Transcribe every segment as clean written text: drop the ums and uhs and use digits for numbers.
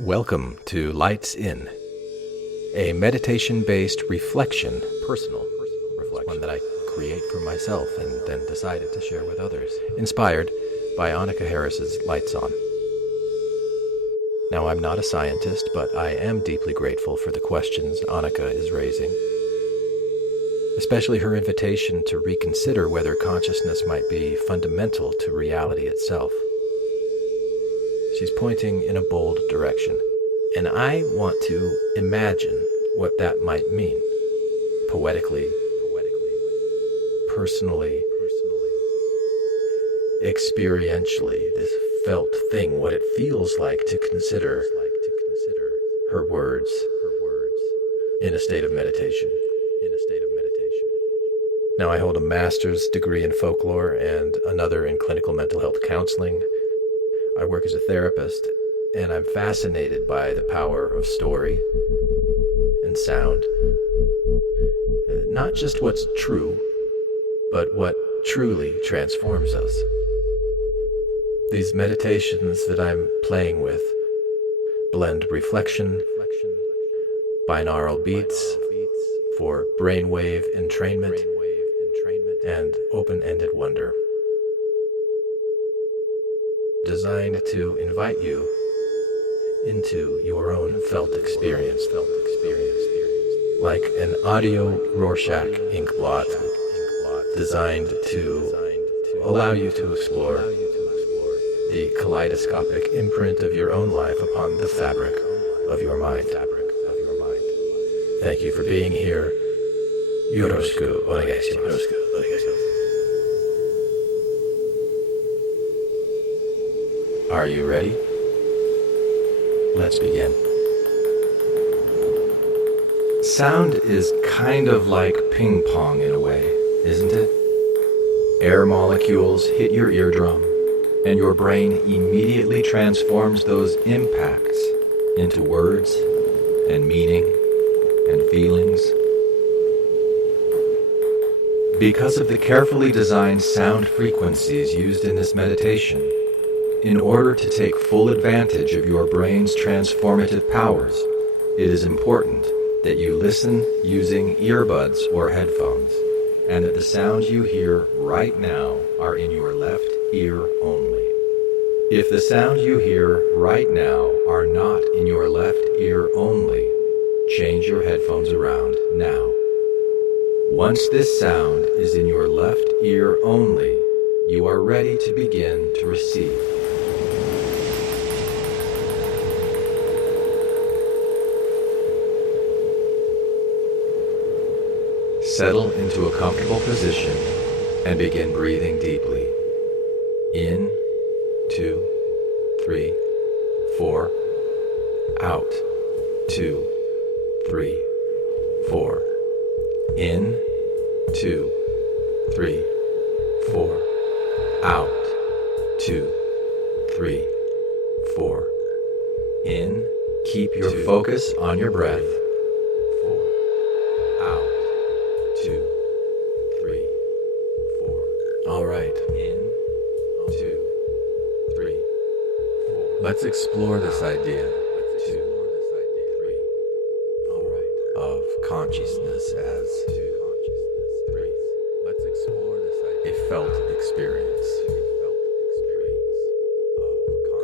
Welcome to Lights In, a meditation-based reflection, personal reflection, one that I create for myself and then decided to share with others, inspired by Annaka Harris's Lights On. Now, I'm not a scientist, but I am deeply grateful for the questions Annaka is raising, especially her invitation to reconsider whether consciousness might be fundamental to reality itself. She's pointing in a bold direction, and I want to imagine what that might mean, poetically, personally, experientially, this felt thing, what it feels like to consider her words in a state of meditation. Now, I hold a master's degree in folklore and another in clinical mental health counseling. I work as a therapist, and I'm fascinated by the power of story and sound. Not just what's true, but what truly transforms us. These meditations that I'm playing with blend reflection, binaural beats for brainwave entrainment, and open-ended wonder, designed to invite you into your own felt experience, like an audio Rorschach ink blot designed to allow you to explore the kaleidoscopic imprint of your own life upon the fabric of your mind. Thank you for being here. Yoroshiku onegai shimasu. Are you ready? Let's begin. Sound is kind of like ping pong in a way, isn't it? Air molecules hit your eardrum, and your brain immediately transforms those impacts into words and meaning and feelings. Because of the carefully designed sound frequencies used in this meditation, in order to take full advantage of your brain's transformative powers, it is important that you listen using earbuds or headphones, and that the sounds you hear right now are in your left ear only. If the sounds you hear right now are not in your left ear only, change your headphones around now. Once this sound is in your left ear only, you are ready to begin to receive. Settle into a comfortable position and begin breathing deeply. In, 2, 3, 4. Out, 2, 3, 4. In, 2, 3, 4. Out, 2, 3, 4. In, keep your focus on your breath. 4. Out, 2, 3, 4. All right. In, 2, 3, 4. Let's explore this idea. 2, 3. All right. Of consciousness as 2, 3. Let's explore this idea. A felt experience.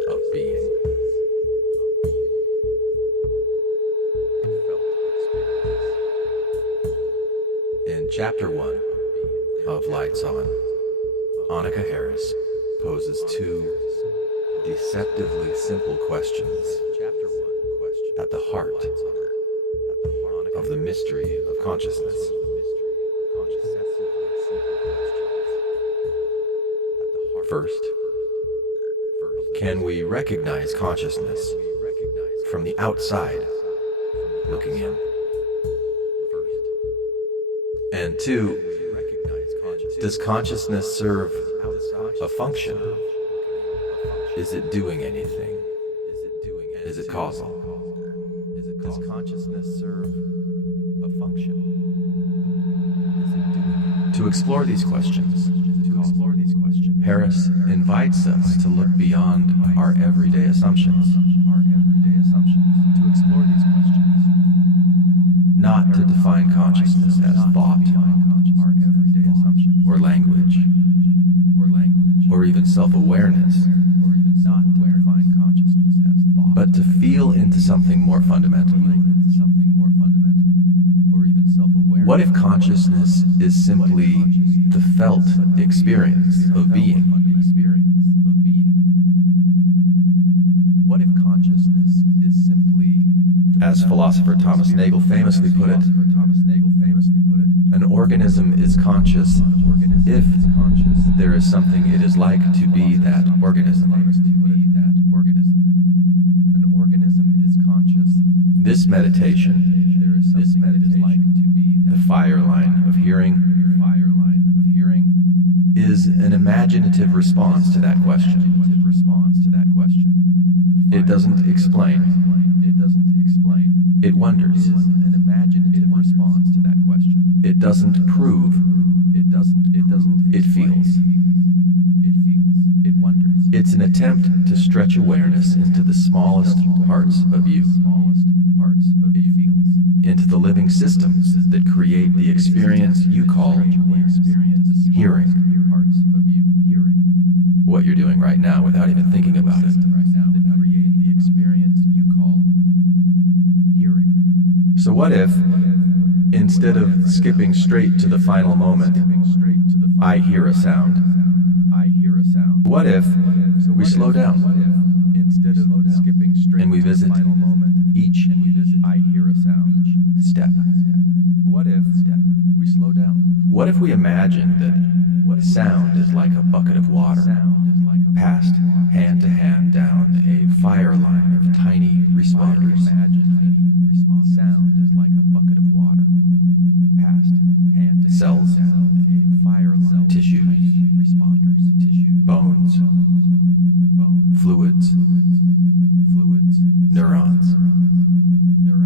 Of being. In Chapter 1 of Lights On, Annaka Harris poses two deceptively simple questions at the heart of the mystery of consciousness. First, can we recognize consciousness from the outside looking in? And two, does consciousness serve a function? Is it doing anything? Is it causal? Does consciousness serve a function? To explore these questions, Harris invites us to look beyond our everyday assumptions, to explore these questions, not to define consciousness as thought, or language, or even self-awareness, but to feel into something more fundamental. What if consciousness is simply the felt experience of being? What if consciousness is simply, as philosopher Thomas Nagel famously put it, an organism is conscious if there is something it is like to be that organism. An organism is conscious. This meditation, the fire line of hearing, is an imaginative response to that question. It doesn't explain. It wonders. An imaginative response to that question. It doesn't prove. It feels. It wonders. It's an attempt to stretch awareness into the smallest parts of you. It feels. Into the living systems that create the experience you call hearing. What you're doing right now without even thinking about it. So what if, instead of skipping straight to the final moment, I hear a sound? What if we slow down? And we visit each I hear a sound step. What if we slow down? What if we imagine that sound is like a bucket of water, passed hand to hand down a fire line of tiny responders? Sound is like a bucket of water, passed hand to cells, a fire line, tissues, bones, fluids, neurons,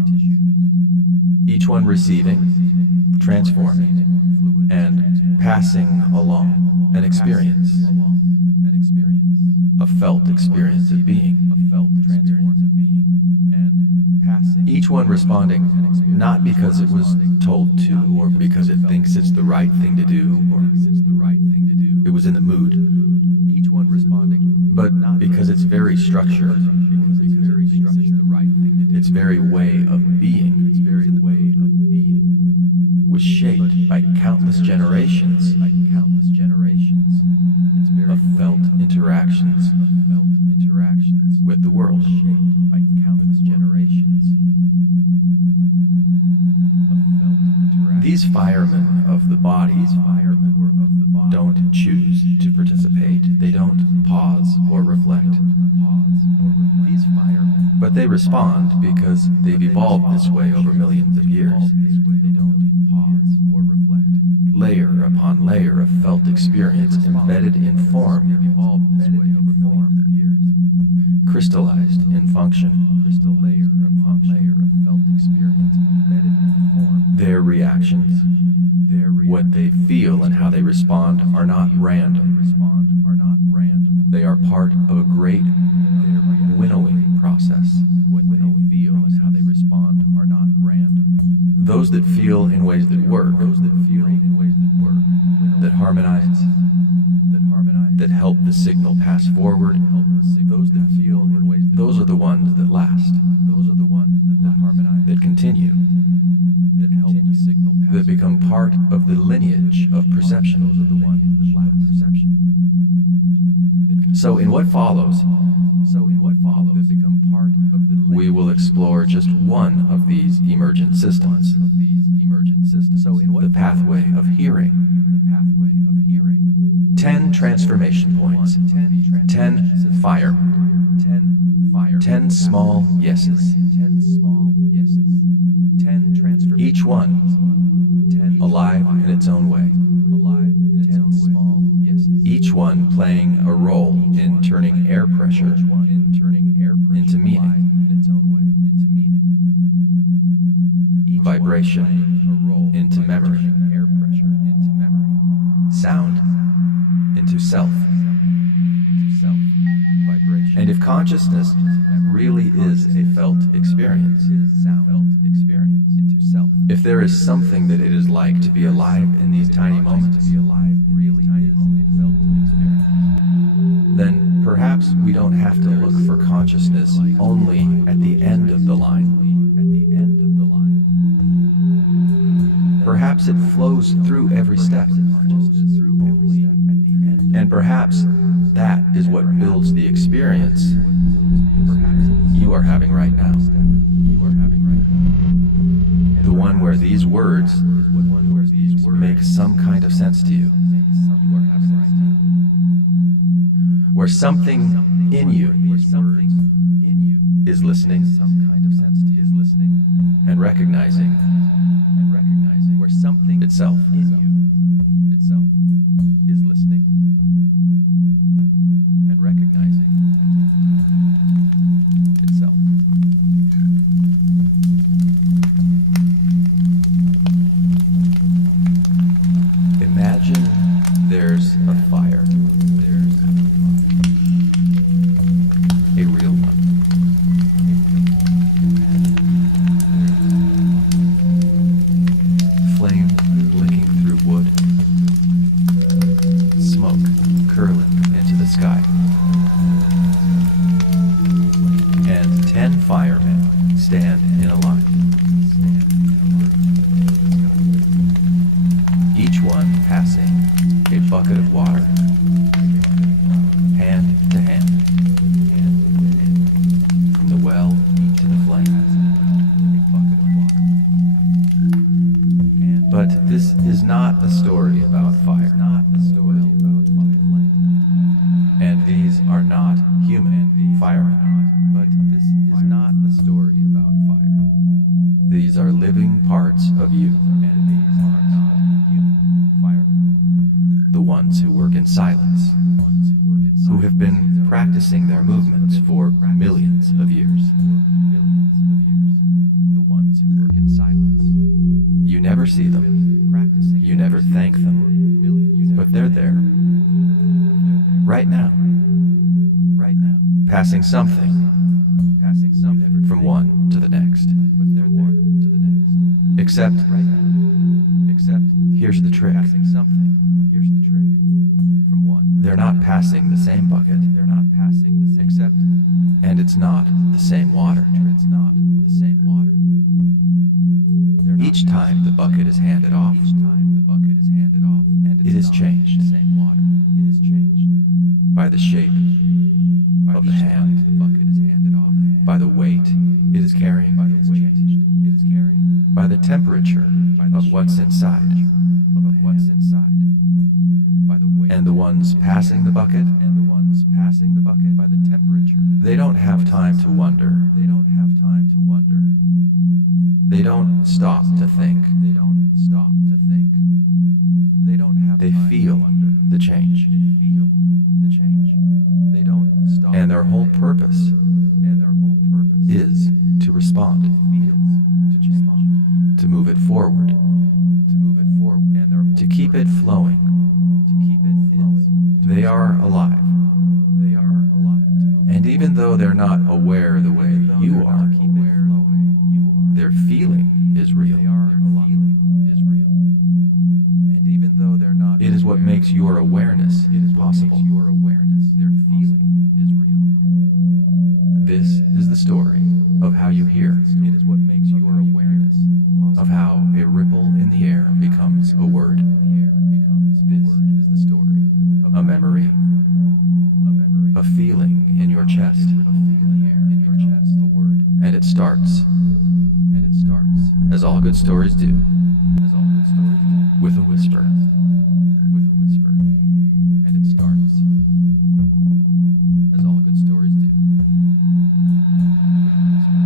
tissues. Each one receiving, transforming, and passing along an experience, a felt experience of being, each one responding not because it was told to, or because it thinks it's the right thing to do, or it was in the mood. Each one responding, but because its very structure, its very way of being, was shaped by countless generations of felt interactions with the world. These firemen of the body don't choose to participate. They don't pause or reflect. But they respond because they've evolved this way over millions of years. Layer upon layer of felt experience embedded in form, crystallized in function. Their reactions, what they feel and how they respond are not random. They are part of a great winnowing process. What they feel and how they respond are not random. Those that feel in ways that work, that harmonize, that help the signal pass forward, those that feel in ways, those are the ones that last. Those are the ones that harmonize, that continue, that help the signal pass, that become part of the lineage of perception. Those are the ones that last. So in what follows, that become part of the, we will explore just one of these emergent systems. So in what the pathway of hearing. 10 transformation points, 10 firemen, 10 small yeses, each one alive in its own way, each one playing a role in turning air pressure into meaning, vibration into memory, sound into self. And if consciousness really is a felt experience, if there is something that it is like to be alive in these tiny moments, then perhaps we don't have to look for consciousness only at the end of the line. Perhaps it flows through every step. And perhaps that is what builds the experience you are having right now. The one where these words make some kind of sense to you. Where something in you is listening and recognizing where something itself is listening and recognizing itself. Imagine there's a fire. A real one. Flame licking through wood. Smoke curling into the sky. And 10 firemen stand in a line. Each one passing a bucket of water, hand to hand, from the well to the flame. But this is not a story about fire. And these are not human firemen. But this is not a story about fire. These are living parts of you. And these are not human firemen. The ones who work in silence. Who have been practicing their movements for millions of years. The ones who work in silence. You never see them. You never thank them. But they're there. Right now. Passing something. From one to the next. Except, here's the trick. They're not passing the same bucket. And it's not the same water. Each time the bucket is handed off, it is changed by the shape of the hand, by the weight it is carrying, by the temperature of what's inside. And the ones passing the bucket, by the temperature, they don't have time to wonder. They don't stop to think. They feel the change. And their whole purpose is to respond, to move it forward, to keep it flowing. They are alive. And even though they're not aware the way you are, their feeling is real. And even though they're not, it is what makes your awareness possible. Their feeling is real. This is the story of how you hear. It is what makes your awareness possible. Of how a ripple in the air becomes a word. This is the story of a memory, a feeling in your chest, a word. And it starts, as all good stories do, with a whisper. And it starts, as all good stories do, with a whisper.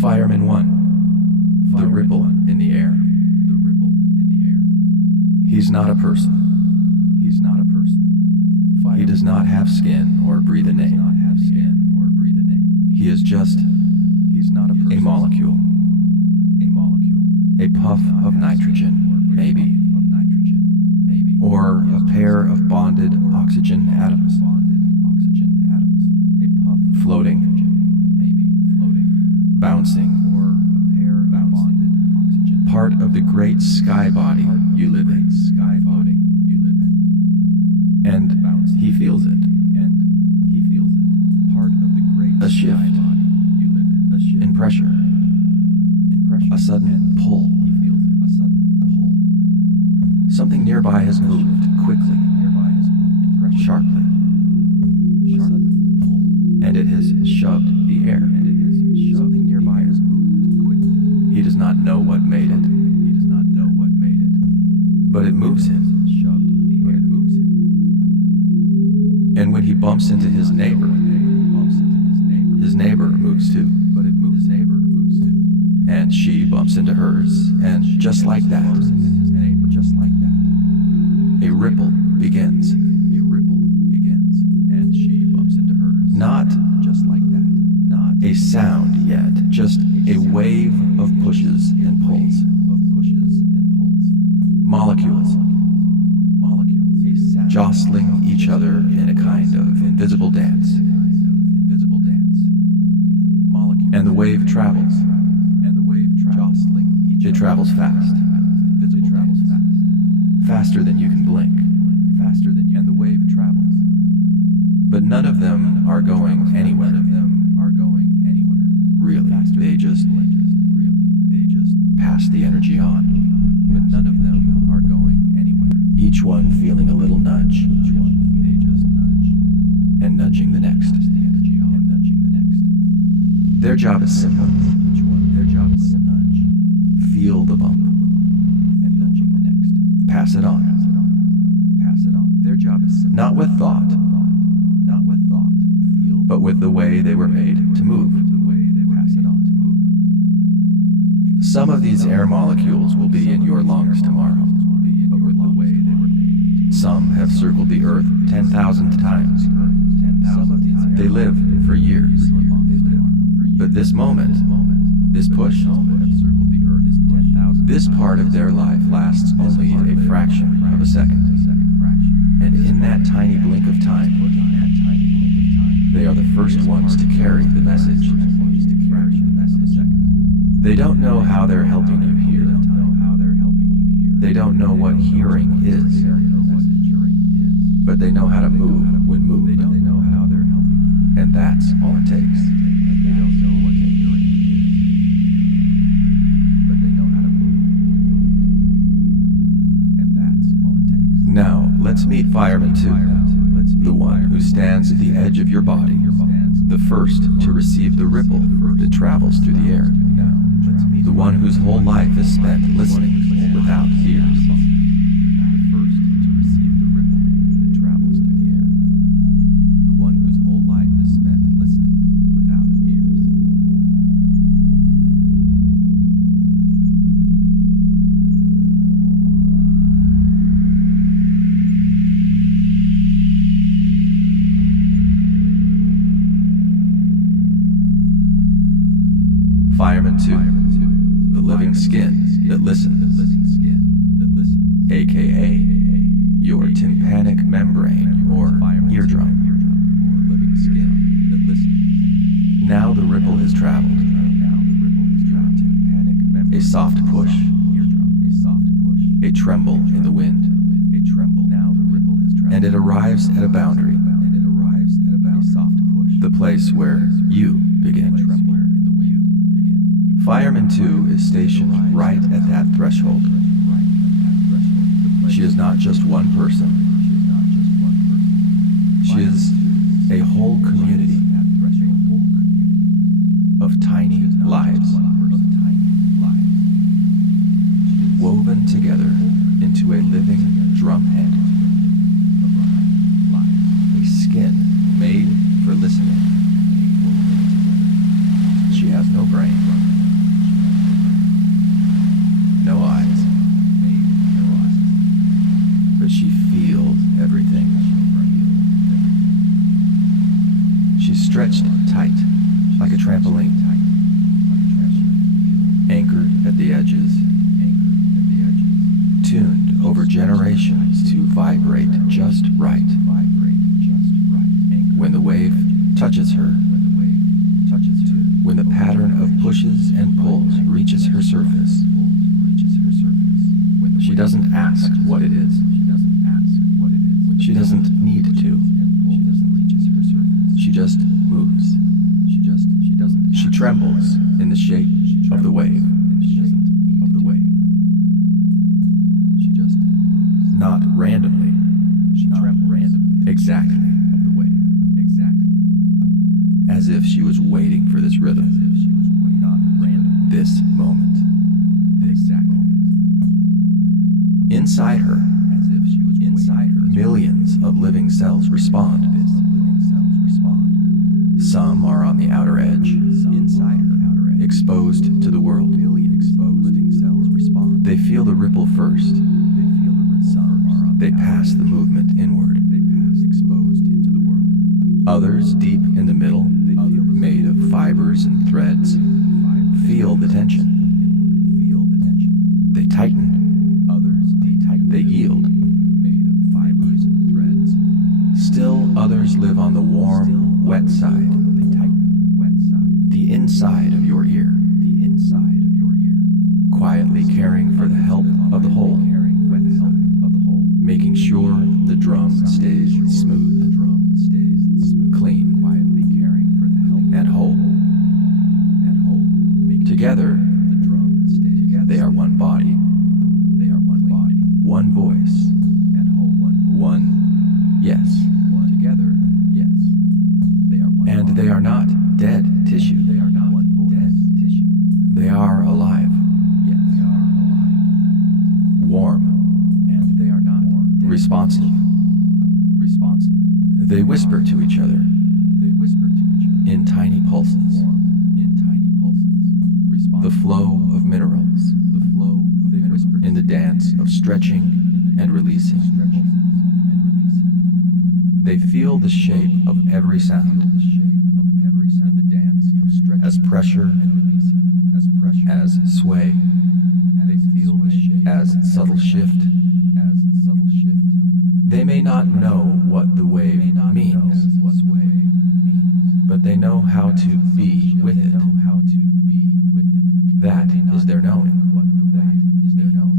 Fireman 1. The ripple in the air. He's not a person. He does not have skin or breathe a name. He is just a molecule. A puff of nitrogen, maybe. Or a pair of bonded oxygen atoms. Floating. Bouncing. Part of the great sky body you live in. And he feels it. A shift in pressure. A sudden pull. Something nearby has moved quickly, sharply. And it has shoved the air. Something nearby has moved quickly. He does not know what made it. But it moves him. And when he bumps into his neighbor moves too. And she bumps into hers, and just like that, a ripple begins. And she bumps into hers. Not just like that. Not a sound yet, just a wave of pushes and pulls. Molecules jostling each other in a kind of invisible dance. And the wave travels. It travels fast. Faster than you can blink. And the wave travels. But none of them are going anywhere. Really, they just pass the energy on. But none of them are going anywhere. Each one feeling a little nudge. They just nudge. And nudging the next. Their job is simple. Feel the bump. And nudging the next. Pass it on. Their job is simple. Not with thought. But with the way they were made to move. Pass it on. Some of these air molecules will be in your lungs tomorrow. Some have circled the earth 10,000 times. They live for years. But this moment, this push, this part of their life lasts only a fraction of a second. And in that tiny blink of time, they are the first ones to carry the message. They don't know how they're helping you hear. They don't know what hearing is. But they know how to move when moved. And that's all it takes. Now, let's meet Fireman 2, the one who stands at the edge of your body, the first to receive the ripple that travels through the air, the one whose whole life is spent listening without fears. Fireman 2, the living skin that listens, aka your tympanic membrane or eardrum. Now the ripple has traveled. A soft push, a tremble in the wind, and it arrives at a boundary, the place where you begin. Fireman 2 is stationed right at that threshold. She is not just one person. She is a whole community of tiny lives, woven together into a living drumhead, a skin made for listening. She has no brain. stretched tight, like a trampoline, anchored at the edges, tuned over generations to vibrate just right. When the wave touches her, when the pattern of pushes and pulls reaches her surface, she doesn't ask what it is. She doesn't need to. She just moves. She trembles in the shape of the wave. Not randomly. Exactly. As if she was waiting for this rhythm. This moment. Inside her, millions of living cells respond. Some are on the outer edge, exposed to the world. They feel the ripple first. They pass the movement inward. Others, deep in the middle, made of fibers and threads, feel the tension. They tighten. They yield. Still others live on the warm, wet side. The inside of your ear. Quietly caring for the health of the whole. Making sure the drum stays smooth, clean, and whole. Together, they are one body, one voice, one yes. And they are not dead tissue. They are alive. Warm. Responsive. They whisper to each other in tiny pulses. The flow of minerals in the dance of stretching and releasing. They feel the shape of every sound as pressure, as sway, as subtle shift. They may not know what the wave means, but they know how to be with it. That is their knowing.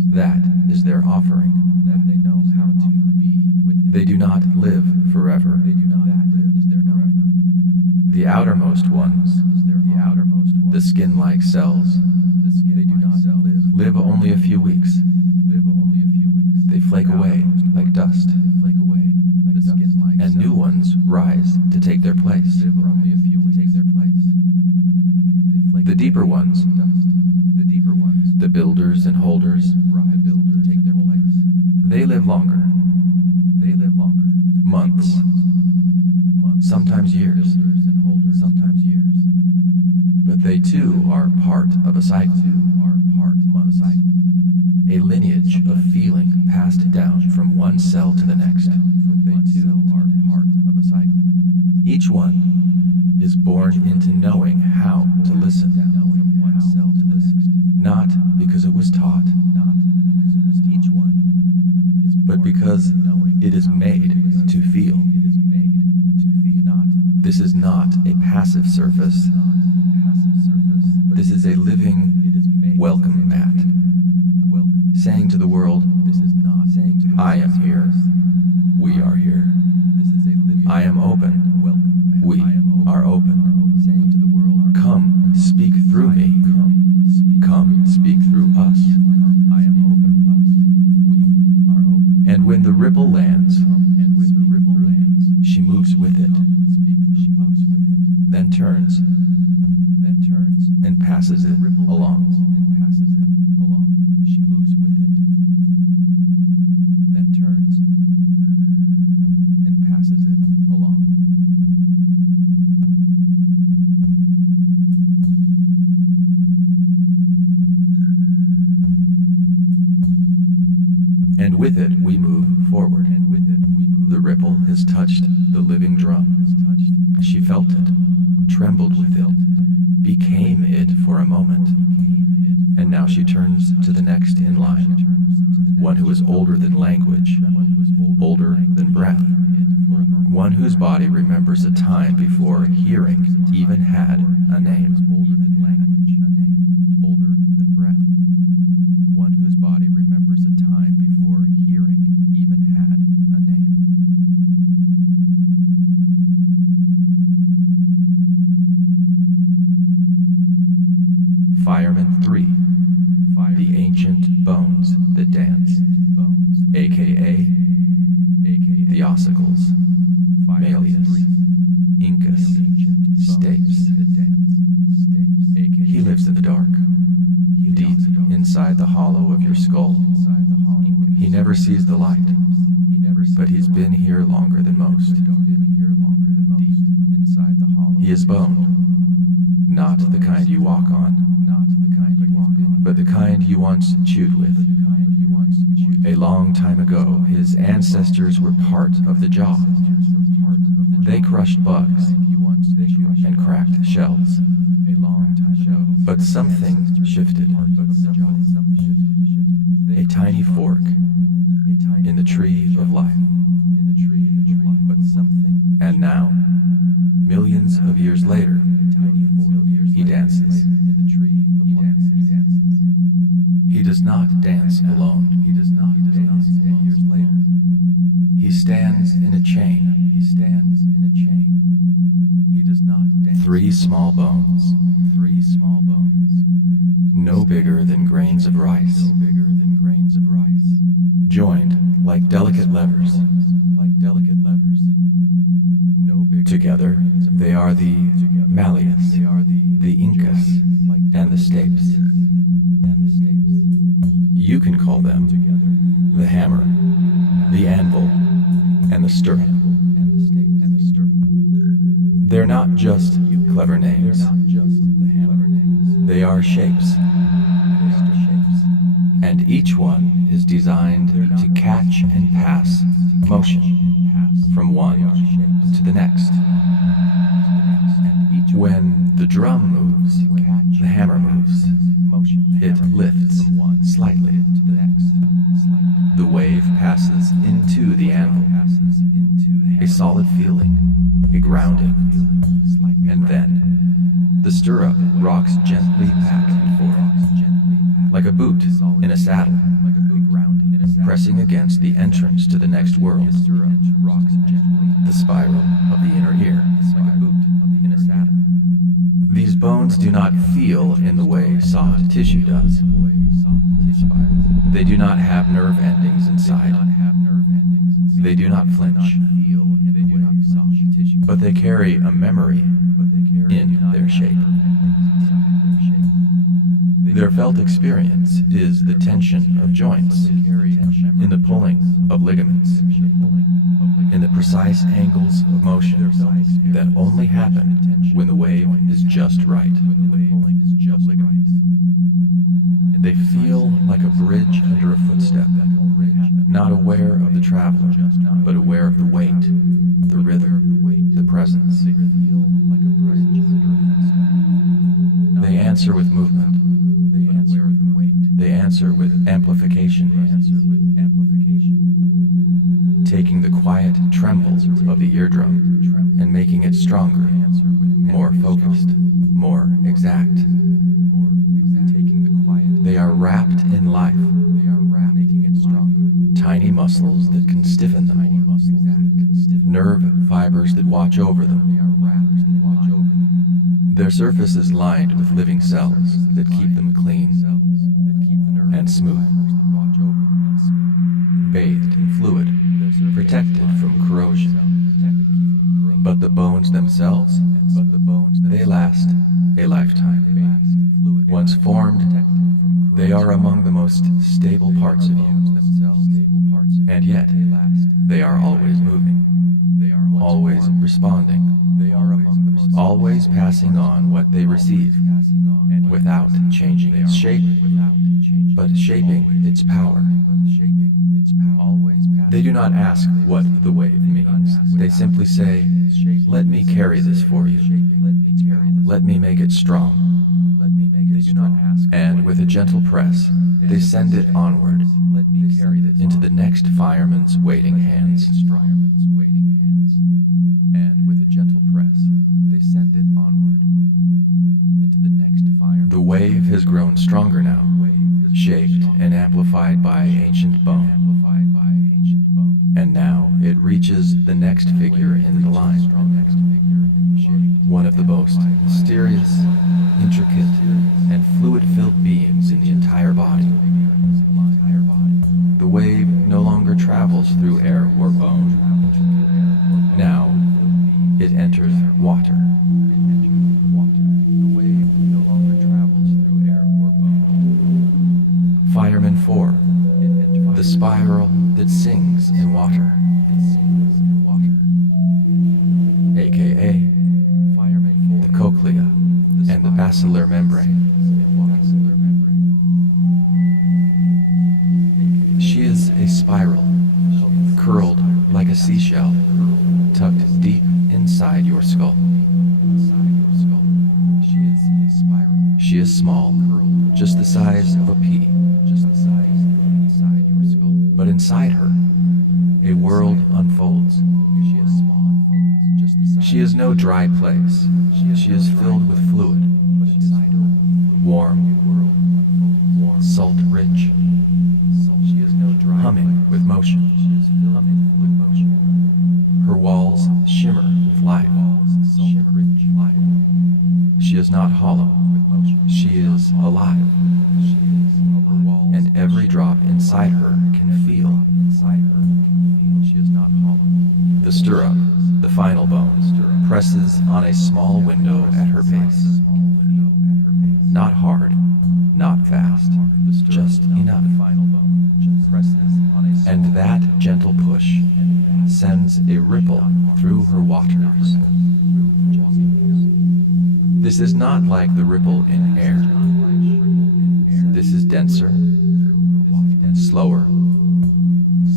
That is their offering. They do not live forever. The outermost ones, the skin-like cells, live only a few weeks. They flake away like dust, and new ones rise to take their place. The deeper ones, the builders and holders, they live longer. Months, sometimes years. But they too are part of a cycle. A lineage of feeling passed down from one cell to the next. Each one is born into knowing how to listen. Not because it was taught, but because it is made to feel. This is not a passive surface. This is a living welcome mat, saying to the world, I am here, we are here. I am open, we are open. Come, speak through me. Come, speak through us. And when the ripple lands, she moves with it, then turns and passes it along. She moves with it, then turns and passes it along. And with it we move forward. The ripple has touched the living drum. She felt it, trembled with it, became it for a moment. And now she turns to the next in line, one who is older than language, older than breath, one whose body remembers a time before hearing even had a name. Older than breath, one whose body remembers a time before hearing even had a name. Fireman 3, the ancient bones that dance, aka the ossicles, Malleus, Incus, Stapes. He lives in the dark, deep inside the hollow of your skull. He never sees the light, but he's been here longer than most. He is bone, not the kind you walk on, but the kind you once chewed with. A long time ago, his ancestors were part of the jaw. They crushed bugs and cracked shells. But something shifted. A tiny fork in the tree of life. And now, millions of years later, he dances. He does not dance alone. He stands in a chain. He does not dance. Three small bones. No bigger than grains of rice. Joined like delicate levers. Together, they are the Malleus, the Incus, and the Stapes. You can call them the hammer, the anvil, and the stirrup. They're not just clever names. They are shapes. And each one is designed to catch and pass motion from one to the next. When the drum moves, the hammer moves. It lifts slightly. The wave passes into the anvil. A solid feeling, a grounding. And then the stirrup rocks gently back and forth, like a boot in a saddle, pressing against the entrance to the next world. The spiral of the inner ear. These bones do not feel in the way soft tissue does. They do not have nerve endings inside. They do not flinch. But they carry a memory in their shape. Their felt experience is the tension of joints, in the pulling of ligaments, in the precise angles of motion that only happen when the wave is just right. They feel like a bridge under a footstep, not aware of the traveler, but aware of the weight, the rhythm, the presence. They answer with movement. They answer with amplification, taking the quiet trembles of the eardrum and making it stronger, more focused, more exact. They are wrapped in life, tiny muscles that can stiffen them, nerve fibers that watch over them. Their surface is lined with living cells that keep them clean and smooth, bathed in fluid, protected from corrosion. But the bones themselves, they last a lifetime. Once formed, they are among the most stable parts of you. And yet, they are always moving, always responding. They are among the most always passing on what they receive, without changing its shape, but shaping its power. They do not ask what the wave means. They simply say, "Let me carry this for you. Let me make it strong." And with a gentle press, they send it onward into the next fireman's waiting hands. And with a gentle press, they send it onward into the next fireman. The wave has grown stronger now, shaped and amplified by ancient bone. And now it reaches the next figure in the line. One of the most mysterious, intricate, and fluid-filled beings in the entire body. The wave no longer travels through air or bone. Now, it enters water. The wave no longer travels through air or bone. Fireman 4, the spiral that sings in water. AKA the cochlea and the basilar membrane. She is a spiral, curled like a seashell, tucked deep inside your skull. She is small, just the size of a pea. But inside her, a world unfolds. She is no dry place. She is filled with fluid, warm, salt-rich, humming with motion. Her walls shimmer with life. She is not hollow. She is alive. And every drop inside her can feel. The stirrup, the final bone, presses on a small window at her base. Not hard, not fast, just enough. And that gentle push sends a ripple through her waters. This is not like the ripple in air. This is denser, slower,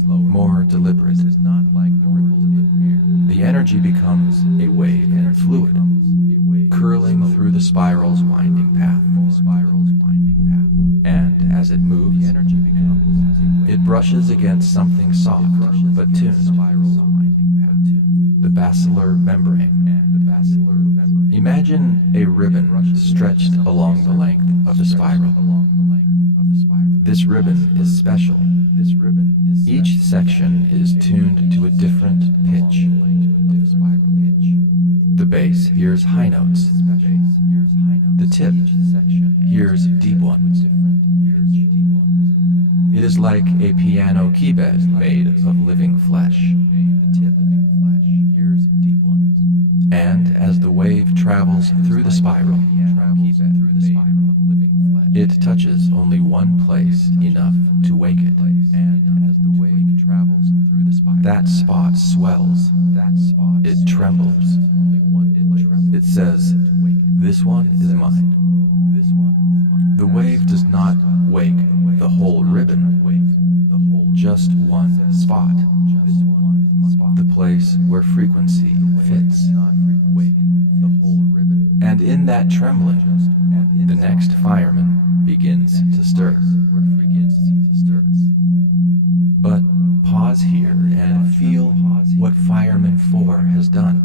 more deliberate. The energy becomes a wave and fluid, curling through the spiral's winding path. And as it moves, it brushes against something soft but tuned. The basilar membrane. Imagine a ribbon stretched along the length of the spiral. This ribbon is special. Each section is tuned to a different pitch. The base hears high notes. The tip hears deep ones. It is like a piano keybed made of living flesh. And as the wave travels through the spiral, it touches only one place enough to wake it. And as the wave travels through the spiral, that spot swells. It trembles. It says, "This one is mine." The wave does not wake the whole ribbon, just one spot. The place where frequency fits. And in that trembling, the next fireman begins to stir. But pause here and feel what Fireman 4 has done.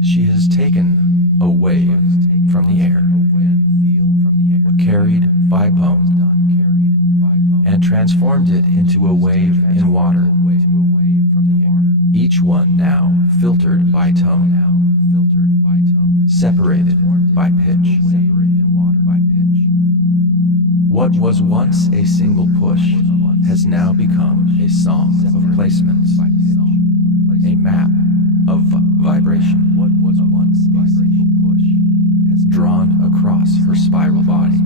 She has taken a wave from the air, carried by bone, and transformed it into a wave in water. Each one now filtered by tone, separated by pitch. What was once a single push has now become a song of placements, a map of vibration, drawn across her spiral body.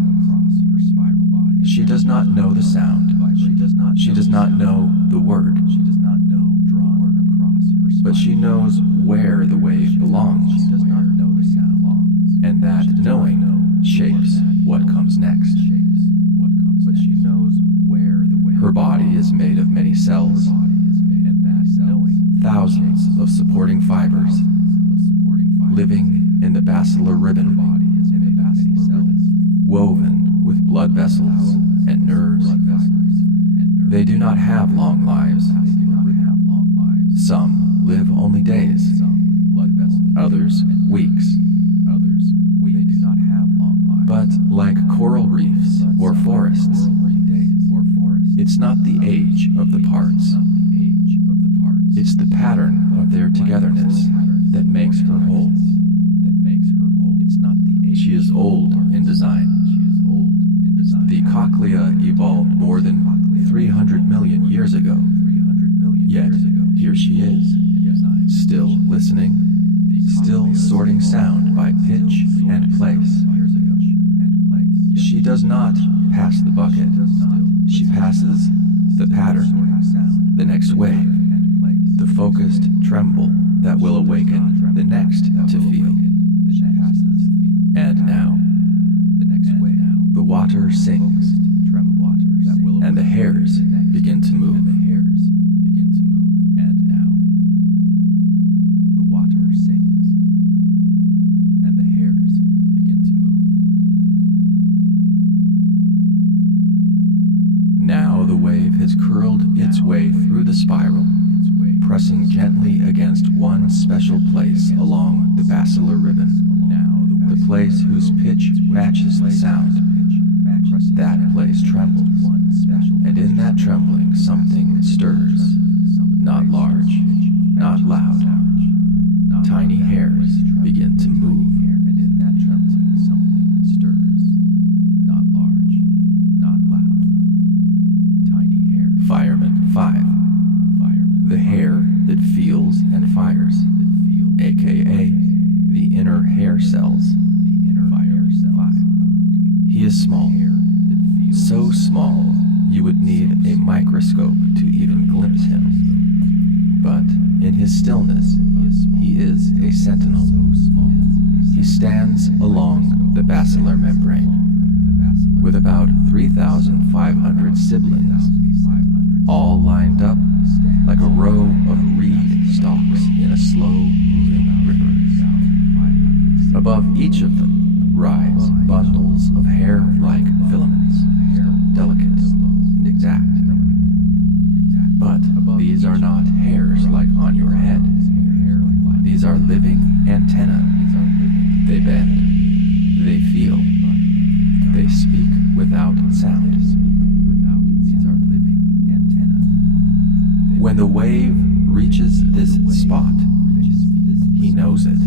She does not know the sound. She does not know the word. but she knows where the wave belongs. She does not know the sound, and that knowing shapes what comes next. But she knows where the wave. Her body is made of many cells, and that knowing thousands of supporting fibers, living in the basilar ribbon, woven with blood vessels and nerves. They do not have long lives. Some live only days, others weeks. They do not have long lives. But like coral reefs or forests, it's not the age of the parts. It's the pattern of their togetherness that makes her whole. She is old in design. The cochlea evolved more than 300 million years ago. Yet, here she is, still listening, still sorting sound by pitch and place. She does not pass the bucket. She passes the pattern, the next wave, the focused tremble that will awaken the next to feel. And now, the water sings, and the hairs begin to move. And now, the water sings, and the hairs begin to move. Now the wave has curled its way through the spiral, pressing gently against one special place along the basilar ribbon. The place whose pitch matches the sound. That place trembles, and in that trembling something stirs. Not large, not loud. Tiny hairs begin to move. And in that trembling something stirs. Not large, not loud. Tiny hairs. Fireman 5. The hair that feels and fires, aka the inner hair cells. He is small, so small you would need a microscope to even glimpse him. But in his stillness, he is a sentinel. He stands along the basilar membrane, with about 3,500 siblings, all lined up like a row of reed stalks in a slow-moving river. Above each of them rise bundles of hair-like filaments, delicate and exact. But these are not hairs like on your head. These are living antennae. They bend, they feel, they speak without sound. These are living antennae. When the wave reaches this spot, he knows it,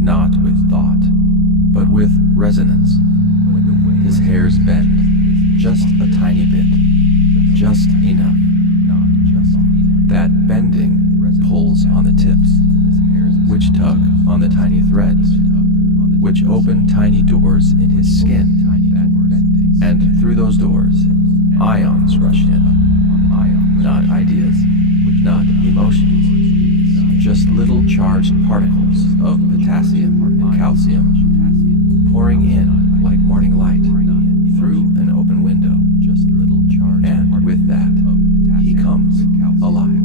not with thought, but with resonance. His hairs bend just a tiny bit, just enough. That bending pulls on the tips, which tug on the tiny threads, which open tiny doors in his skin. And through those doors, ions rush in. Not ideas, not emotions, just little charged particles of potassium and calcium, pouring in like morning light through an open window. And with that, he comes alive.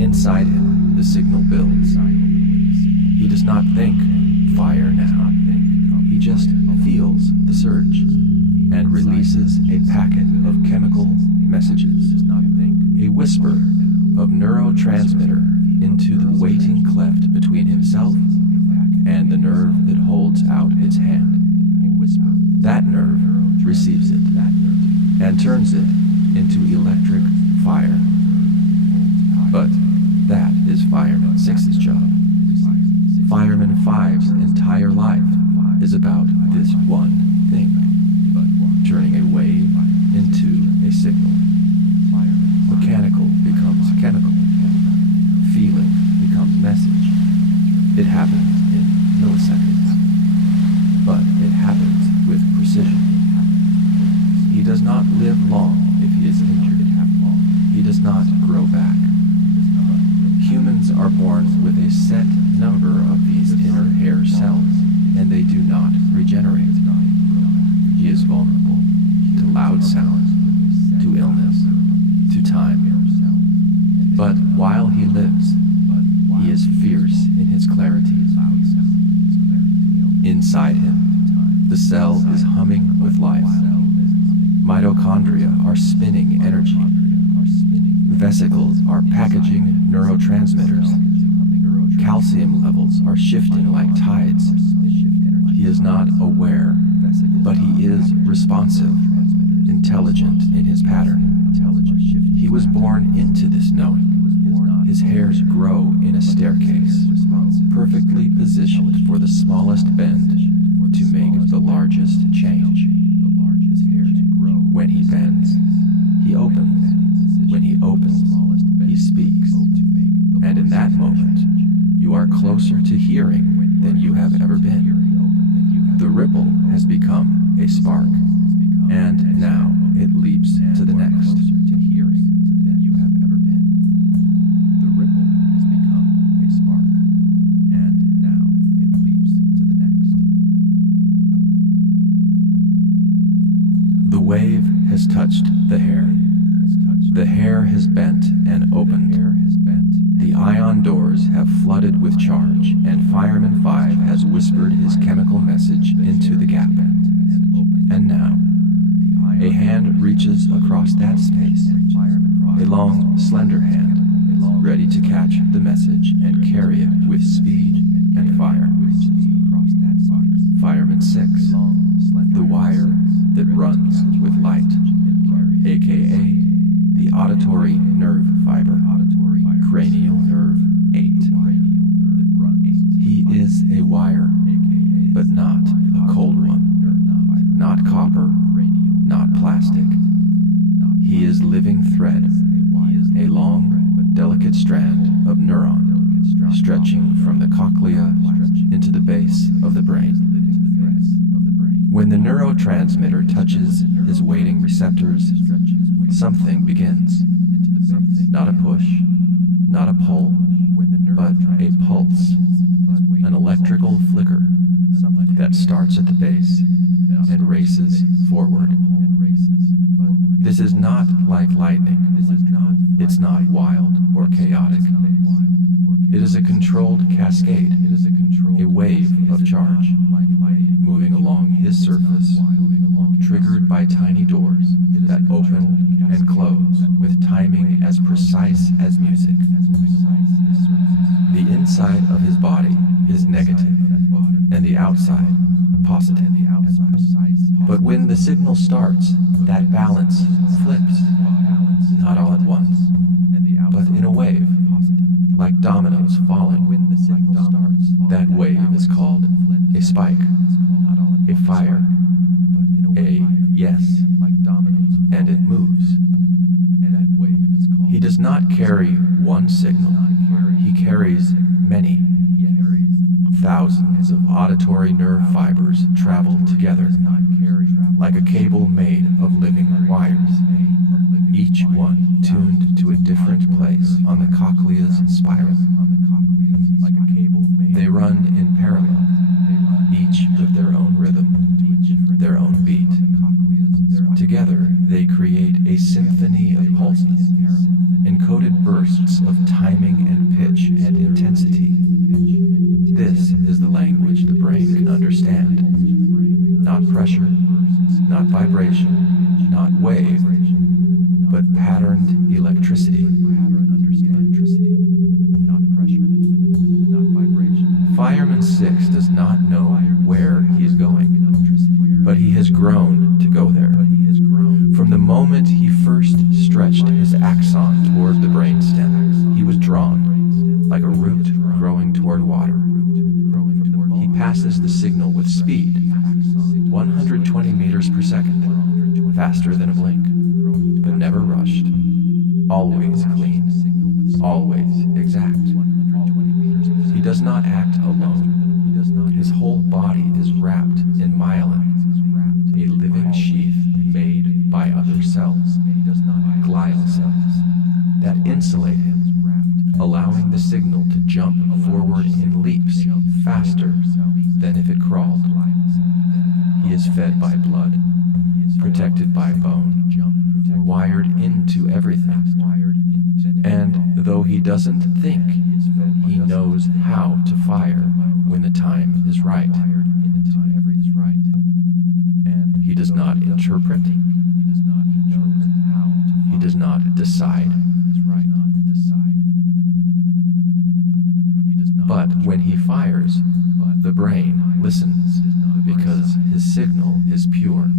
Inside him, the signal builds. He does not think, fire now. He just feels the surge and releases a packet of chemical messages, a whisper of neurotransmitter into the waiting cleft between himself and the nerve that holds out its hand. That nerve receives it and turns it into electric fire. But that is Fireman 6's job. Fireman 5's entire life is about this one thing, turning a wave into a signal. Mechanical becomes chemical. Feeling becomes message. It happens in milliseconds, but it happens with precision. He does not live long if he is injured. He does not grow back. cells, and they do not regenerate. He is vulnerable to loud sounds, to illness, to time. But while he lives, he is fierce in his clarity. Inside him, the cell is humming with life. Mitochondria are spinning energy. Vesicles are packaging neurotransmitters. Calcium levels are shifting like tides. He is not aware, but he is responsive, intelligent in his pattern. He was born into this knowing. His hairs grow in a staircase, perfectly positioned for the smallest bend to make the largest change. When he bends, he opens. When he opens, he speaks. And in that moment, you are closer to hearing than you have ever been. The ripple has become a spark, and now it leaps to the next. The wave has touched the hair. The hair has bent and opened. The ion doors have flooded with charge, and Fireman 5 has whispered his chemical message into the gap. And now, a hand reaches across that space. A long, slender hand, ready to catch the message and carry it with speed and fire. Fireman 6, the wire that runs with light, aka the auditory nerve fiber, cranial nerve 8. He is a wire, but not a cold one, not copper, not plastic. He is living thread, a long but delicate strand of neuron, stretching from the cochlea into the base of the brain. When the neurotransmitter touches his waiting receptors, something begins. Not a push, not a pull, but a pulse, an electrical flicker that starts at the base and races forward. This is not like lightning. It's not wild or chaotic. It is a controlled cascade, a wave of charge, moving along his surface, triggered by tiny doors that open and close with timing as precise as music. The inside of his body is negative, and the outside positive. But when the signal starts, that balance flips, not all at once, but in a wave, like dominoes falling. That wave is called a spike, a fire, a yes, and it moves. He does not carry one signal, he carries many. Thousands of auditory nerve fibers travel together, like a cable made of living wires, each one tuned to a different place on the cochlea's spiral. They run in parallel, each with their own rhythm, their own beat. Together, they create a symphony of pulses, encoded bursts of timing and pitch and intensity. This is the language the brain can understand. Not pressure, not vibration, not wave, but patterned electricity. Fireman 6 does not know where he is going, but he has grown to go there. From the moment he first stretched his axon toward the brainstem, he was drawn, like a root growing toward water. He passes the signal with speed, 120 meters per second, faster than a blink, but never rushed, always clean, always exact. He does not act alone. His whole body is wrapped in myelin, a living sheath made by other cells, glial cells, that insulate him, allowing the signal to jump forward in leaps faster than if it crawled. He is fed by blood, protected by bone, wired into everything. And though he doesn't think, he knows how to fire when the time is right. He does not interpret. He does not decide. But when he fires, the brain listens because his signal is pure.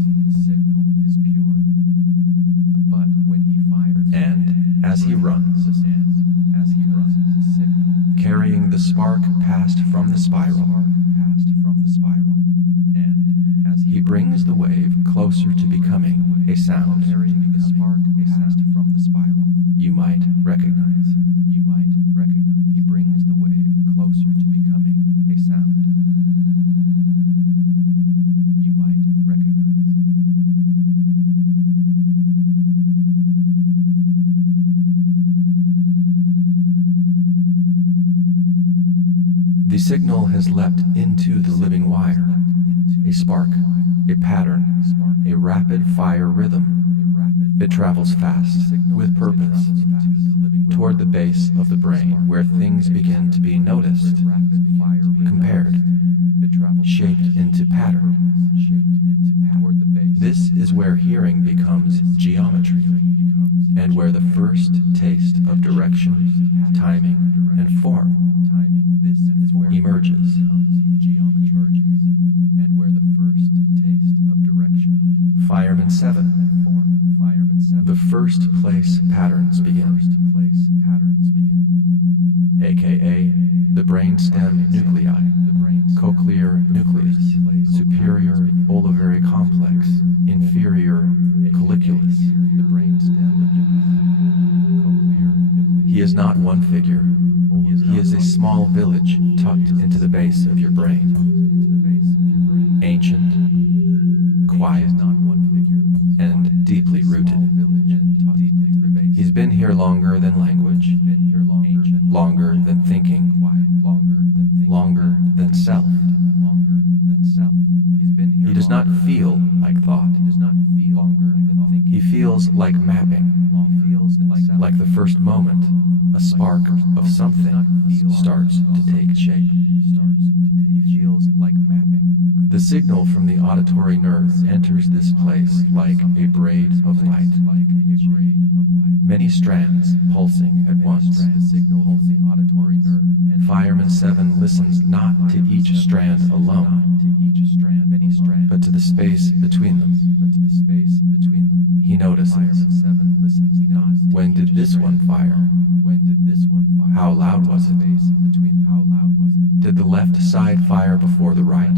And as he runs, carrying the spark passed from the spiral, he brings the wave closer to becoming a sound you might recognize. He brings the wave closer to becoming a sound you might recognize. The signal has leapt into the living wire, a spark, a pattern, a rapid-fire rhythm. It travels fast, with purpose, toward the base of the brain where things begin to be noticed, compared, shaped into pattern. This is where hearing becomes geometry, and where the first taste of direction, timing, and form emerges. And where the first taste of direction. Fireman 7. The first place patterns begin. AKA the brainstem nuclei, cochlear nucleus, superior olivary complex, inferior colliculus. He is not one figure. He is a small village tucked into the base of your brain. Ancient, quiet, and deeply rooted. He's been here longer than language, longer than thinking, longer than self. He does not feel like thought. He feels like mapping, like the first moment a spark of something starts to take shape. He feels like mapping. The signal from the auditory nerve enters this place like a braid of light. Many strands pulsing at once. Fireman 7 listens not to each strand alone, but to the space between them. He notices. When did this one fire? How loud was it? Did the left side fire before the right?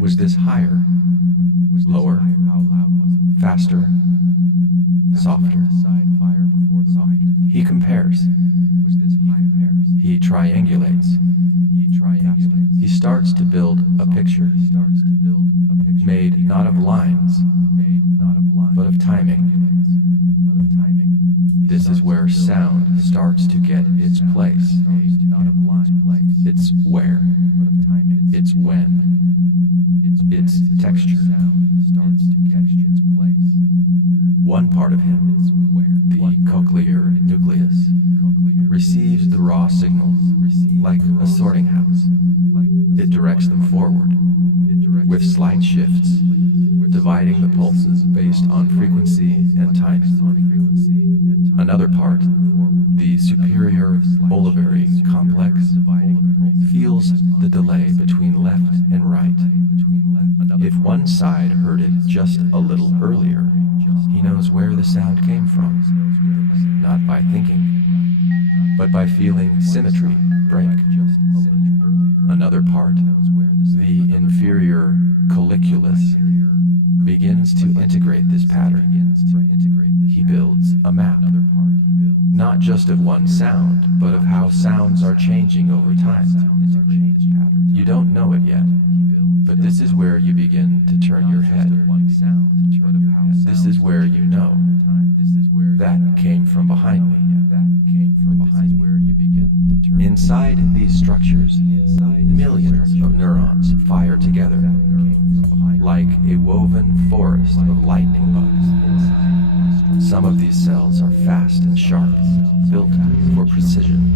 Was this higher? Lower? Faster? Softer? He compares. He triangulates. He starts to build a picture, made not of lines, but of timing. This is where sound starts to get its place. It's where. It's when. Its texture. One part of him, the cochlear nucleus, receives the raw signals like a sorting house. It directs them forward, with slight shifts, dividing the pulses based on frequency and timing. Another part, the superior olivary complex, feels the delay between left and right. If one side heard it just a little earlier, he knows where the sound came from, not by thinking, but by feeling symmetry break. Another part, the inferior colliculus, begins to integrate this pattern. He builds a map, not just of one sound, but of how sounds are changing over time. You don't know it yet, But this is where you begin to turn your head. This is where you know that came from behind me. Inside these structures, millions of neurons fire together, like a woven forest of lightning bugs. Some of these cells are fast and sharp, built for precision.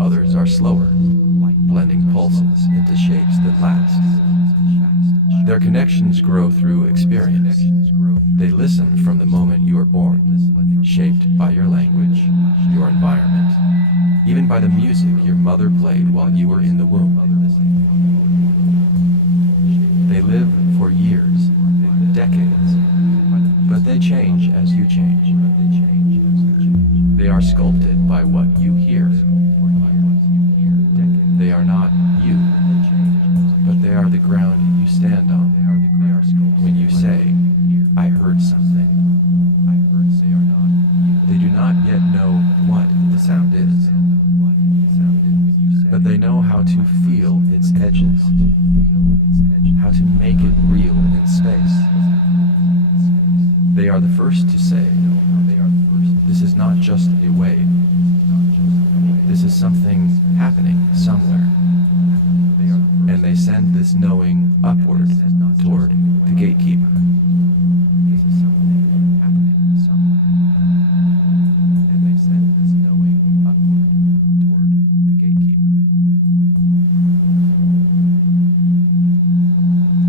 Others are slower, blending pulses into shapes that last. Their connections grow through experience. They listen from the moment you are born, shaped by your language, your environment, even by the music your mother played while you were in the womb. They live for years, decades, but they change as you change. They are sculpted by what you hear. They are not you, but they are the ground you stand on. When you say, I heard something, they do not yet know what the sound is, but they know how to feel its edges, how to make it real in space. They are the first to say, this is not just a wave. This is something happening somewhere. And they send this knowing upward toward the gatekeeper. This is something happening somewhere. And they send this knowing upward toward the gatekeeper.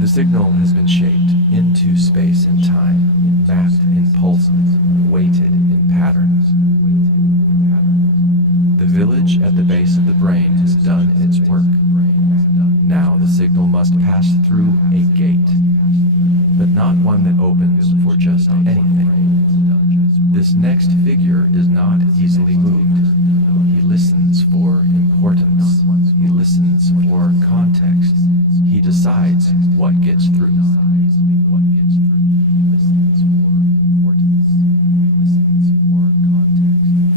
The signal has been shaped into space and time, mapped in pulses, weighted in patterns. The village at the base of the brain has done its work. Now the signal must pass through a gate, but not one that opens for just anything. This next figure is not easily moved. He listens for importance. He listens for context. He decides what gets through.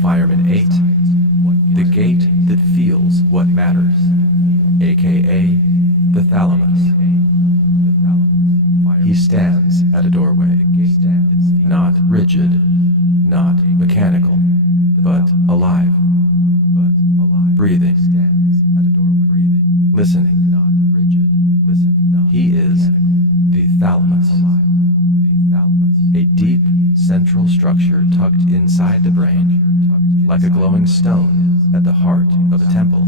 Fireman 8, the gate that feels what matters, aka the thalamus. He stands at a doorway, not rigid, not mechanical, but alive, breathing, listening. He is the thalamus, a deep central structure tucked inside the brain, like a glowing stone at the heart of a temple.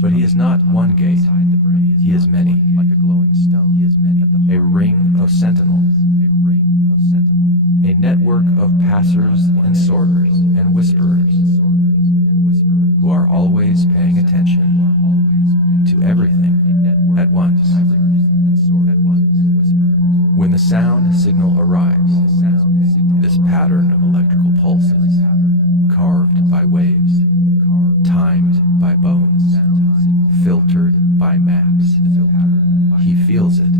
But he is not one gate, he is many, a ring of sentinels, a network of passers and sorters and whisperers, who are always paying attention to everything at once. When the sound signal arrives, this pattern of electrical pulses, carved by waves, timed by bones, filtered by maps, he feels it.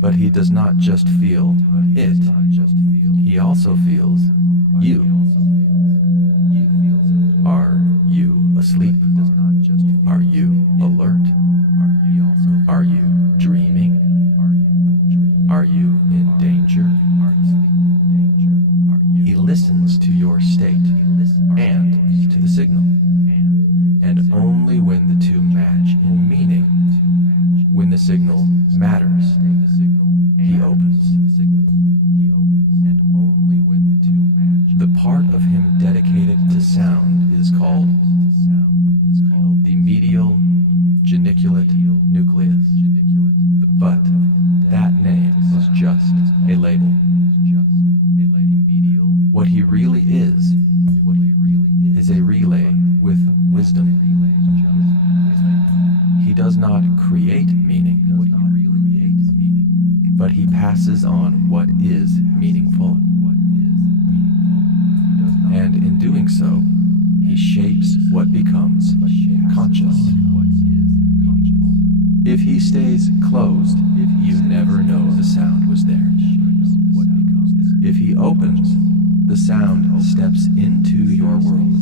But he does not just feel it, he also feels you. Are you asleep? Are you alert? Are you dreaming? Are you in danger? He listens to your state and to the signal. And only when the two match in meaning, when the signal matters, he opens. And only when the two match. The part of him dedicated to sound is called the medial geniculate nucleus. But that name is just a label. What he really is a relay with wisdom. He does not create meaning, but he passes on what is meaningful. And in doing so, he shapes what becomes conscious. If he stays closed, you never know the sound was there. If he opens, the sound steps into your world.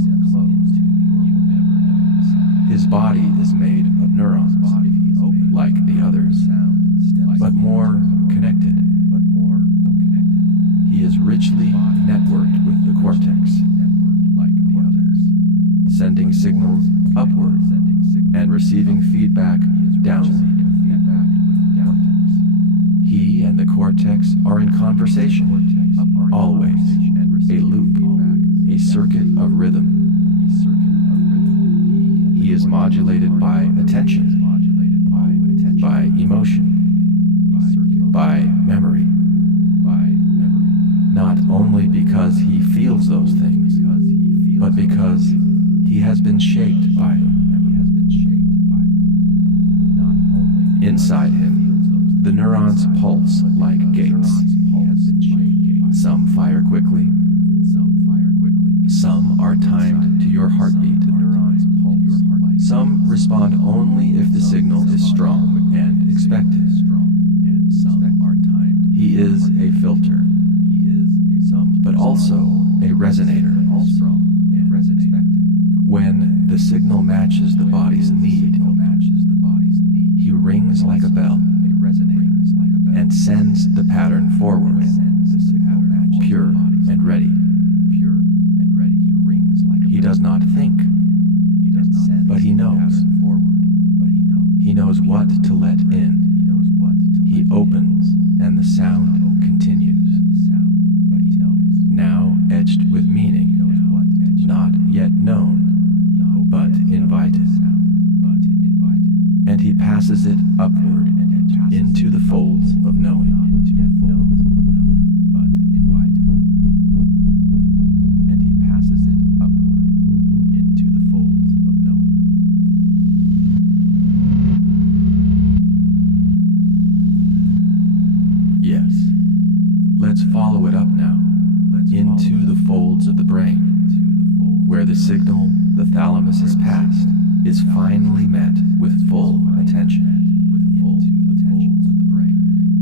His body is made of neurons, like the others, but more connected. He is richly networked with the cortex, sending signals upward and receiving feedback downward. He and the cortex are in conversation, always, a loop, a circuit of rhythm. He is modulated by attention, by emotion, by memory. Not only because he feels those things, but because he has been shaped by them. Inside him, the neurons pulse like gates. Some fire quickly, some are timed to your heartbeat. Some respond only if the signal is strong and expected. He is a filter, but also a resonator. When the signal matches the body's need, he rings like a bell and sends the pattern forward, pure and ready. He does not think, but he knows. He knows what to let in. He opens and the sound continues. Now etched with meaning, not yet known, but invited. And he passes it upward into the folds of knowing. And he passes it upward into the folds of knowing. Yes, let's follow it up now, into the folds of the brain, where the signal the thalamus has passed is finally met with full attention.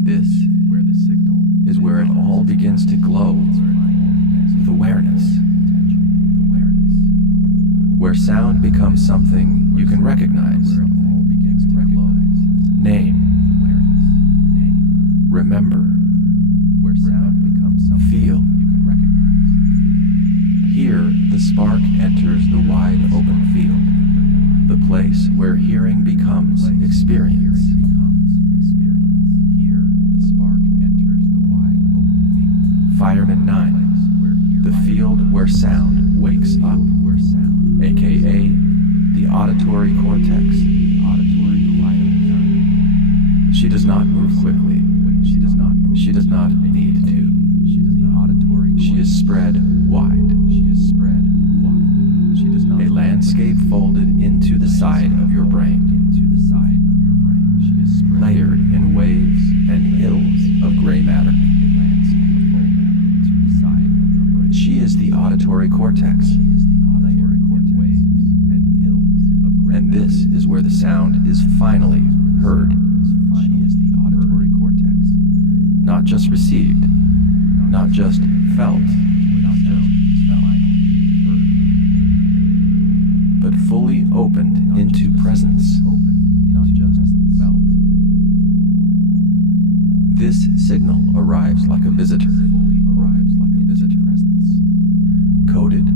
This is where it all begins to glow with awareness, where sound becomes something you can recognize, name, remember, feel. Here, the spark enters the wide open field, the place where hearing becomes experience. Fireman 9, the field where sound wakes up, aka the auditory cortex. She does not move quickly. She does not need to. She is spread wide. A landscape folded into the side of your brain, layered in waves and hills of gray matter. She is the auditory cortex. And this is where the sound is finally heard. Not just received, not just felt, but fully opened into presence. This signal arrives like a visitor, coded,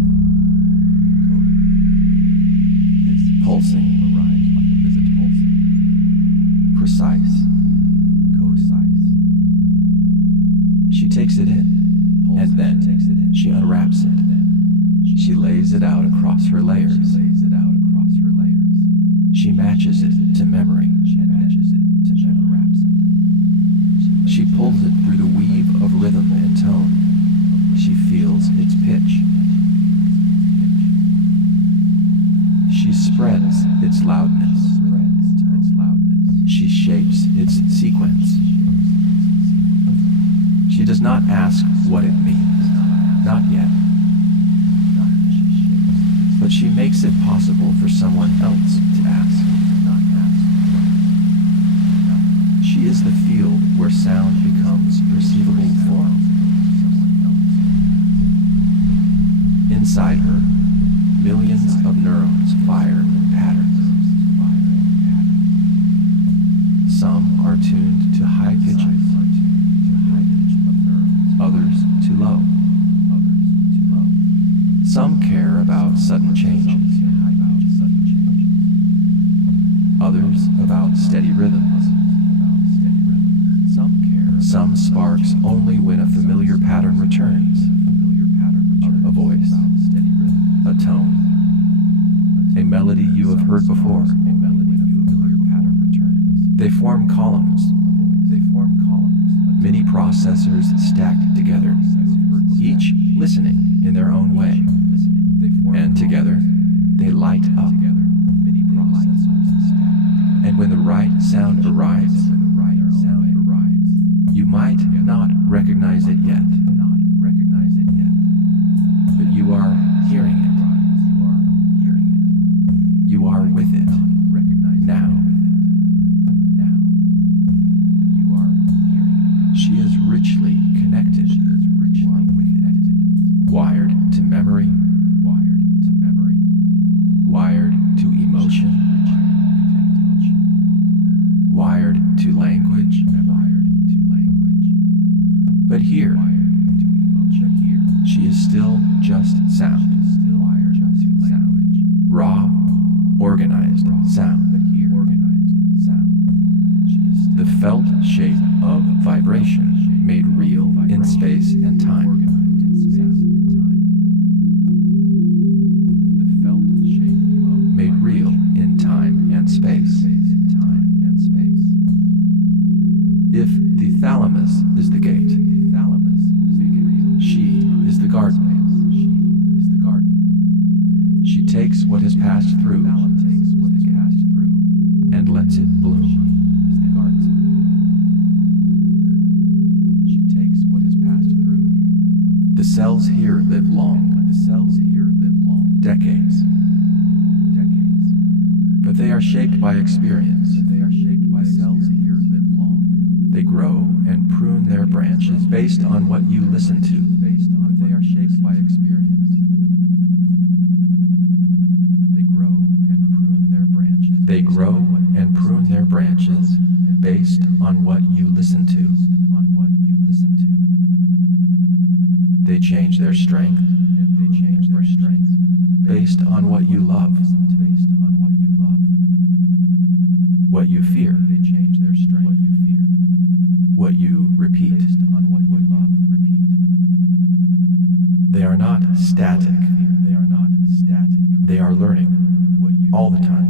pulsing, precise. She takes it in, and then she unwraps it. She lays it out across her layers. She matches it to memory. She pulls it through the weave of rhythm and tone. She feels its pitch. She spreads its loudness. She shapes its sequence. She does not ask what it means, not yet. But she makes it possible for someone else to ask. She is the field where sound becomes perceivable form. Inside her, millions of neurons fire in patterns. Some are tuned to high pitches, others to low. Some care about sudden changes, others about steady rhythms. Some sparks only when a familiar pattern returns. A voice, a tone, a melody you have heard before. They form columns, many processors stacked together, each listening in their own way. And together, they light up. And when the right sound arrives, you might not recognize it yet, but you are hearing it. You are with it now. She is richly connected, wired to memory, wired to emotion, wired to language. But here, she is still just sound. Raw, organized sound. The felt shape of vibration made real in space and time. Made real in time and space. If the thalamus is the gate, she is the garden. She takes what has passed through and lets it bloom. The cells here live long. Decades. But they are shaped by experience. They grow and prune their branches based on what you listen to. They are shaped by experience. They grow and prune their branches. They grow and prune their branches based on what you listen to. They change their strength based on what you love. What you fear. They change their strength. What you repeat. They are not static. They are learning all the time.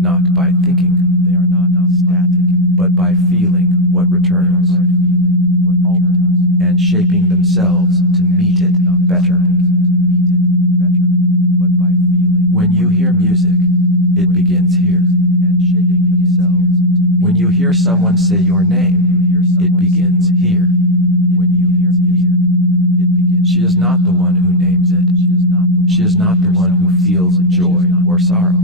Not by thinking. They are not static, but by feeling what returns. And shaping themselves to meet it better. When you hear music, it begins here. When you hear someone say your name, it begins here. She is not the one who names it. She is not the one who feels joy or sorrow.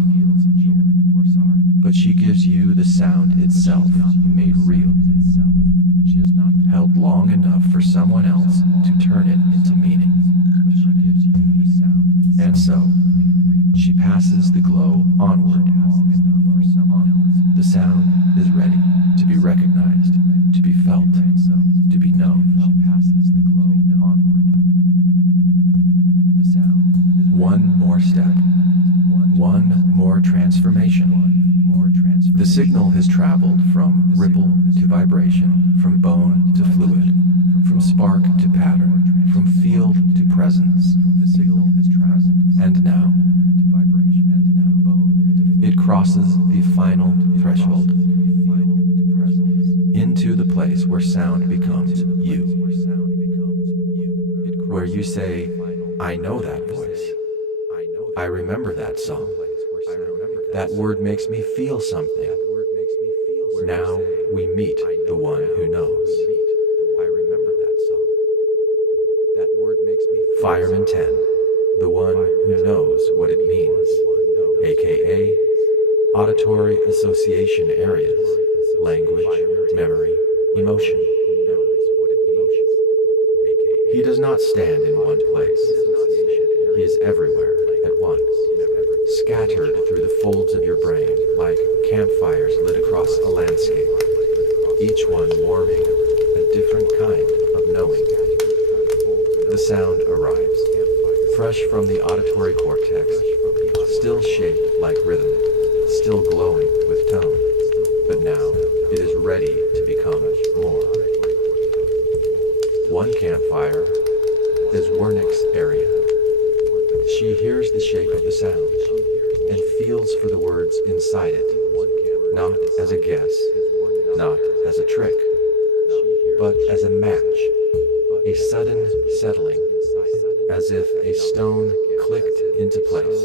But she gives you the sound itself, made real. Held long enough for someone else to turn it into meaning. And so, she passes the glow onward. The sound is ready to be recognized, to be felt, to be known. One more step, one more transformation. The signal has traveled from ripple to vibration, from bone to fluid, from spark to pattern, from field to presence. And now, it crosses the final threshold into the place where sound becomes you. Where you say, I know that voice. I remember that song. That word makes me feel something. Now we meet the one who knows. Fireman 10, the one who knows what it means, aka auditory association areas, language, memory, emotion. He does not stand in one place. He is everywhere at once, scattered through the folds of your brain like campfires fresh from the auditory cortex, still shaped like rhythm, still glowing with tone, but now it is ready to become more. One campfire is Wernick's area. She hears the shape of the sound and feels for the words inside it, not as a guess, not as a trick, but as a match, a sudden settling, as if a stone clicked into place.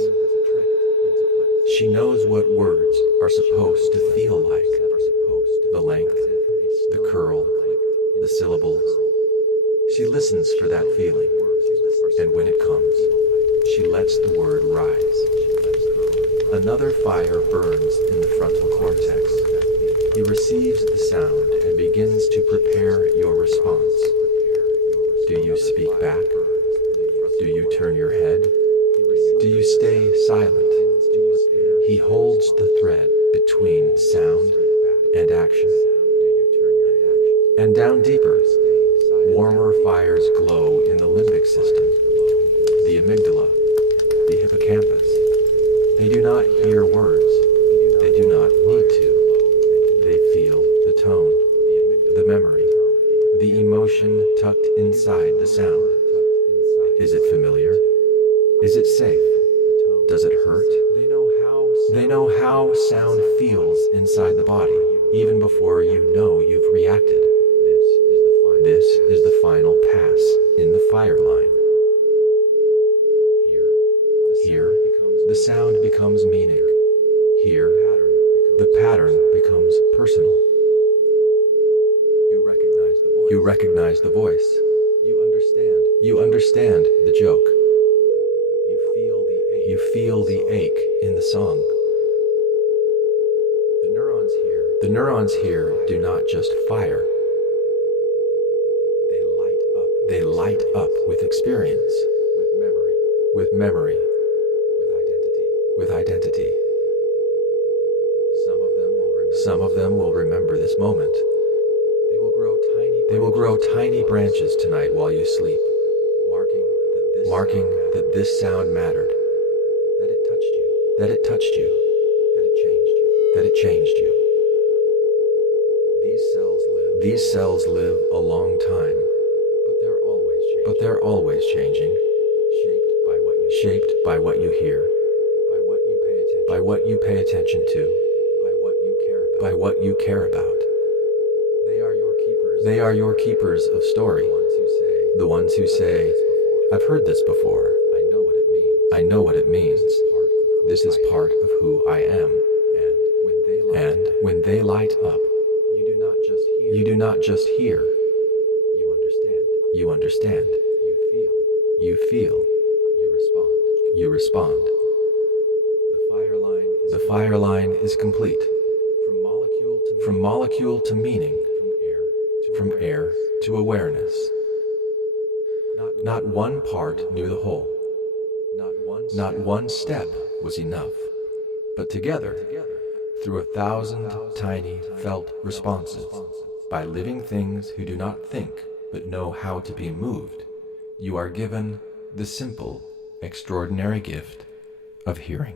She knows what words are supposed to feel like, the length, the curl, the syllables. She listens for that feeling, and when it comes, she lets the word rise. Another fire burns in the frontal cortex. He receives the sound and begins to prepare your response. Do you speak back? Do you turn your head? Do you stay silent? He holds the thread between sound and action. And down deeper, warmer fires glow in the limbic system, the amygdala, the hippocampus. They do not hear words. They do not need to. They feel the tone, the memory, the emotion tucked inside the sound. Is it familiar? Is it safe? Does it hurt? They know how sound feels inside the body, even before you know you've reacted. This is the final pass in the fire line. Here, the sound becomes meaning. Here, the pattern becomes personal. You recognize the voice. You understand the joke. You feel the ache in the song. The neurons here do not just fire. They light up with experience, with memory, with identity. Some of them will remember this moment. They will grow tiny branches tonight while you sleep, marking that this sound mattered, that it touched you, that it changed you. These cells live a long time, but they're always changing, shaped by what you hear, by what you pay attention to, by what you care about. They are your keepers of story, the ones who say, I've heard this before, I know what it means, this is part of who I am. And when they light up, you do not just hear, you understand, you feel, you respond. The fire line is complete, from molecule to meaning, from air to awareness. Not one part knew the whole. Not one step was enough. But together, through 1,000 tiny felt responses, by living things who do not think but know how to be moved, you are given the simple, extraordinary gift of hearing.